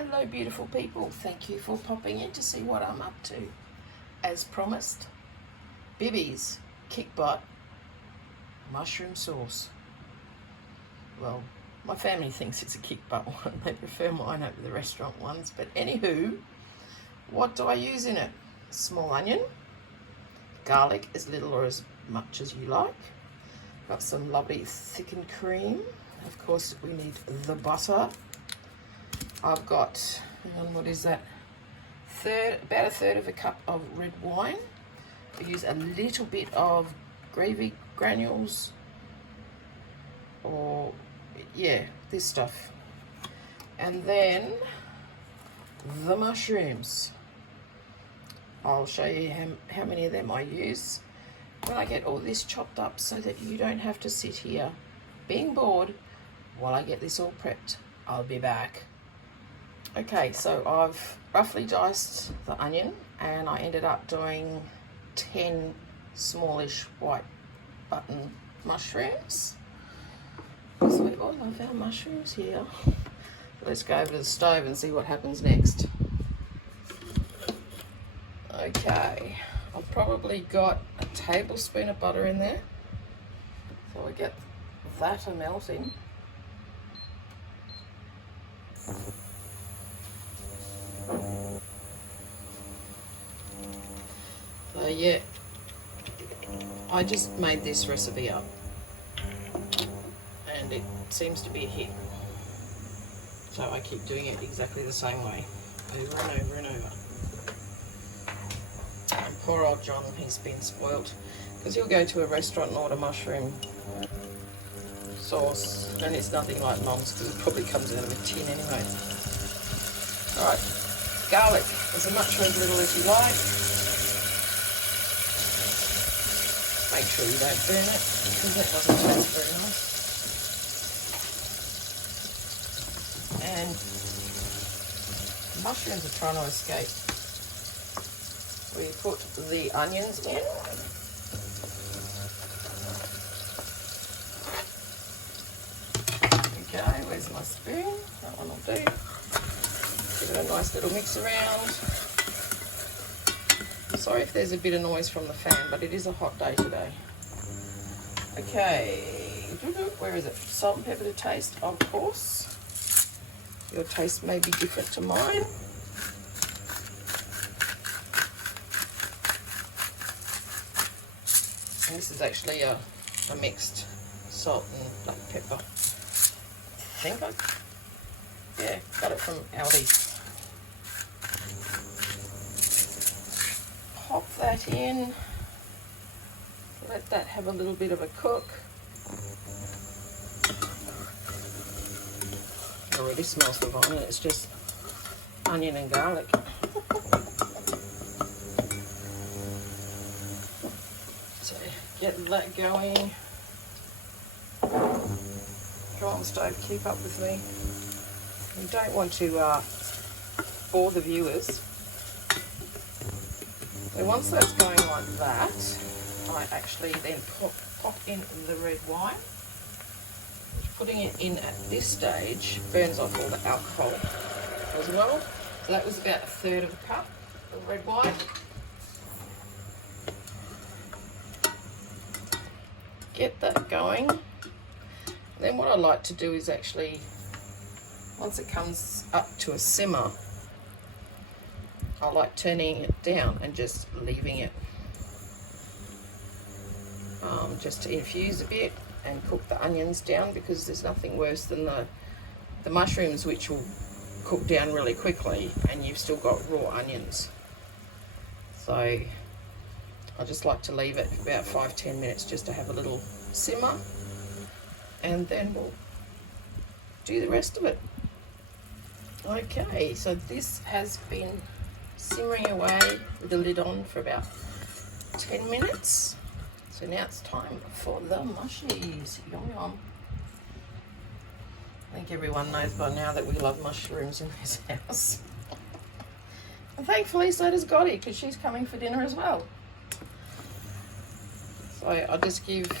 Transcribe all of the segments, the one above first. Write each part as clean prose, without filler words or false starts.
Hello beautiful people, thank you for popping in to see what I'm up to. As promised, Bibi's Kick Butt mushroom sauce. Well, my family thinks it's a Kick Butt one, they prefer mine over the restaurant ones, but anywho, what do I use in it? Small onion, garlic as little or as much as you like, got some lovely thickened cream, of course we need the butter. I've got, hang on, what is that? About a third of a cup of red wine. I use a little bit of gravy granules, or yeah, this stuff. And then the mushrooms. I'll show you how many of them I use when I get all this chopped up so that you don't have to sit here being bored while I get this all prepped. I'll be back. Okay, so I've roughly diced the onion and I ended up doing 10 smallish white button mushrooms. So we all love our mushrooms here. Let's go over to the stove and see what happens next. Okay, I've probably got a tablespoon of butter in there. So I get that a melting. So yeah, I just made this recipe up and it seems to be a hit. So I keep doing it exactly the same way, over and over and over. And poor old John, he's been spoilt because he'll go to a restaurant and order mushroom sauce and it's nothing like Mum's because it probably comes out of a tin anyway. Alright, garlic, as much or as little as you like. Make sure you don't burn it because that doesn't taste very nice. And mushrooms are trying to escape. We put the onions in. Okay, where's my spoon? That one will do. Give it a nice little mix around. Sorry if there's a bit of noise from the fan, but it is a hot day today. Okay, where is it? Salt and pepper to taste, of course. Your taste may be different to mine. And this is actually a mixed salt and black pepper. I think got it from Aldi. Pop that in, let that have a little bit of a cook. It already smells divine, it's just onion and garlic. So get that going. Go on the stove, keep up with me. You don't want to bore the viewers. So once that's going like that, I actually then pop in the red wine. Putting it in at this stage burns off all the alcohol as well. So that was about a third of a cup of red wine. Get that going. Then what I like to do is actually, once it comes up to a simmer, I like turning it down and just leaving it just to infuse a bit and cook the onions down, because there's nothing worse than the mushrooms, which will cook down really quickly and you've still got raw onions. So I just like to leave it for about 5-10 minutes just to have a little simmer, and then we'll do the rest of it. Okay, so this has been simmering away with the lid on for about 10 minutes. So now it's time for the mushies. Yum yum. I think everyone knows by now that we love mushrooms in this house. And thankfully so does Gotti, because she's coming for dinner as well. So I'll just give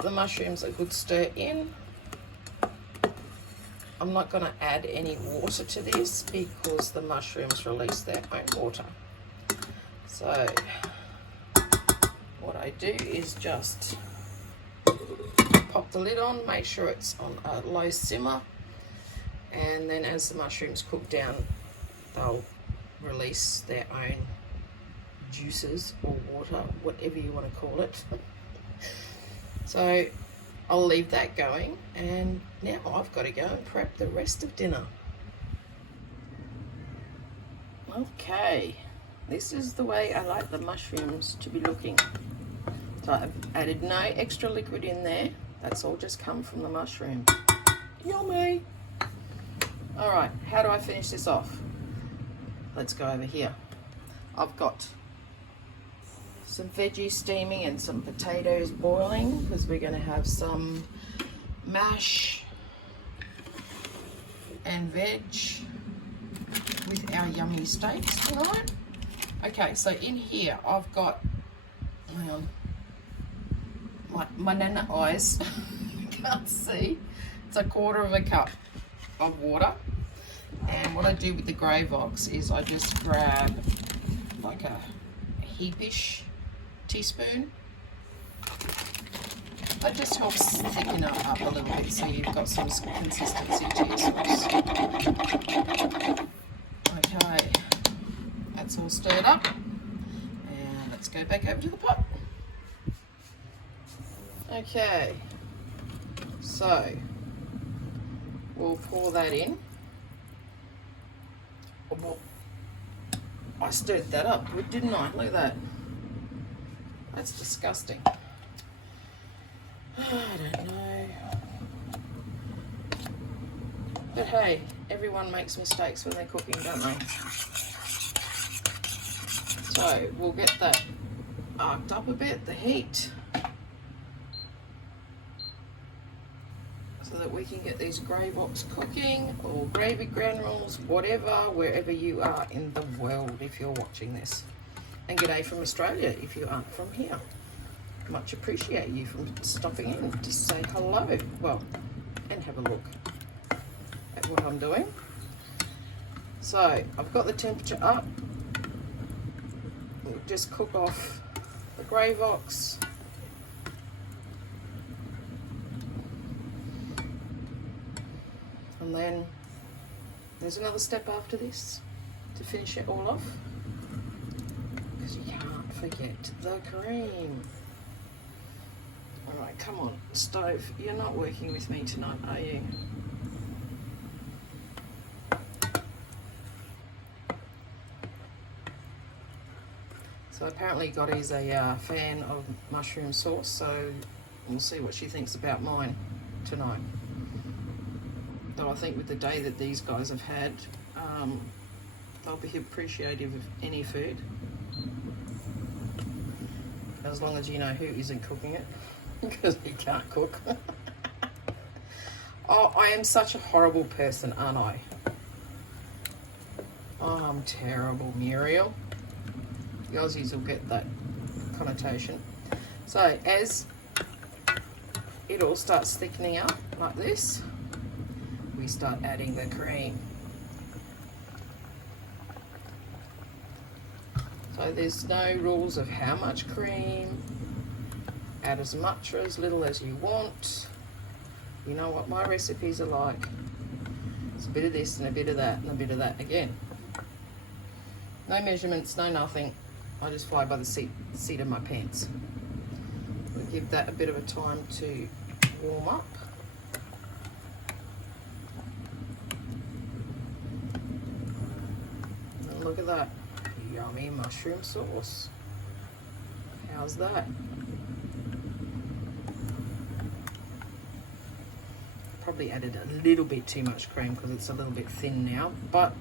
the mushrooms a good stir in. I'm not going to add any water to this because the mushrooms release their own water. So what I do is just pop the lid on, make sure it's on a low simmer, and then as the mushrooms cook down, they'll release their own juices or water, whatever you want to call it. So I'll leave that going, and now I've got to go and prep the rest of dinner. Okay, this is the way I like the mushrooms to be looking. So I've added no extra liquid in there. That's all just come from the mushroom. Yummy! All right, how do I finish this off? Let's go over here. I've got some veggies steaming and some potatoes boiling because we're going to have some mash and veg with our yummy steaks tonight. Okay, so in here I've got, hang on, my nana eyes can't see. It's 1/4 cup of water, and what I do with the Gravox is I just grab like a heapish teaspoon. That just helps thicken it up a little bit so you've got some consistency to your sauce. Okay, that's all stirred up, and let's go back over to the pot. Okay, so we'll pour that in. Oh, well, I stirred that up, didn't I? Look at that. That's disgusting. I don't know. But hey, everyone makes mistakes when they're cooking, don't they? So we'll get that arced up a bit, the heat, so that we can get these Gravox cooking, or gravy granules, whatever, wherever you are in the world if you're watching this. And g'day from Australia if you aren't from here. Much appreciate you from stopping in to say hello. Well, and have a look at what I'm doing. So I've got the temperature up. We'll just cook off the Gravox. And then there's another step after this to finish it all off, because you can't forget the cream. All right, come on, stove. You're not working with me tonight, are you? So apparently Gottie's a fan of mushroom sauce, so we'll see what she thinks about mine tonight. Though I think with the day that these guys have had, they'll be appreciative of any food, as long as you know who isn't cooking it, because he can't cook. Oh, I am such a horrible person, aren't I? Oh, I'm terrible, Muriel. The Aussies will get that connotation. So as it all starts thickening up like this, we start adding the cream. So there's no rules of how much cream. Add as much or as little as you want. You know what my recipes are like. It's a bit of this and a bit of that and a bit of that again. No measurements, no nothing. I just fly by the seat of my pants. We'll give that a bit of a time to warm up. And look at that. Yummy mushroom sauce. How's that? Probably added a little bit too much cream because it's a little bit thin now, but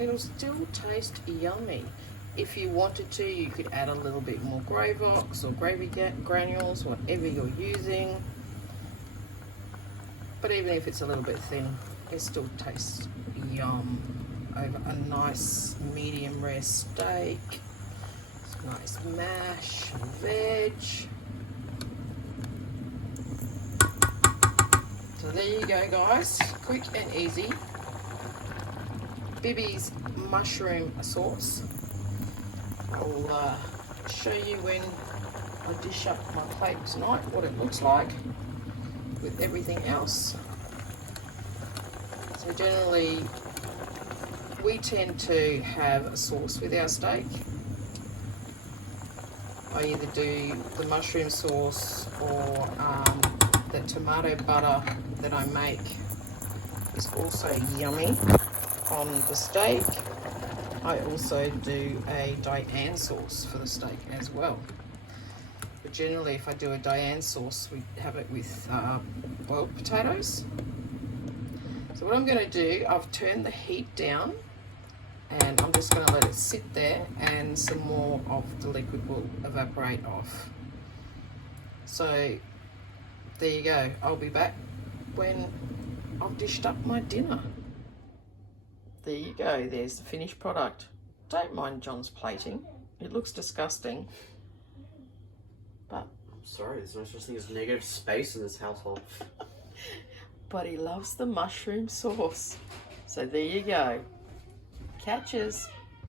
it'll still taste yummy. If you wanted to, you could add a little bit more Gravox or gravy granules, whatever you're using. But even if it's a little bit thin, it still tastes yum over a nice medium rare steak. Nice mash, veg. So there you go, guys. Quick and easy. Bibi's mushroom sauce. I'll show you when I dish up my plate tonight what it looks like with everything else. So generally we tend to have a sauce with our steak. I either do the mushroom sauce or the tomato butter that I make is also yummy on the steak. I also do a Diane sauce for the steak as well. But generally if I do a Diane sauce, we have it with boiled potatoes. So what I'm going to do, I've turned the heat down and I'm just going to let it sit there and some more of the liquid will evaporate off. So there you go. I'll be back when I've dished up my dinner. There you go. There's the finished product. Don't mind John's plating. It looks disgusting. But I'm sorry, there's no such thing as negative space in this household. But he loves the mushroom sauce. So there you go. Catches.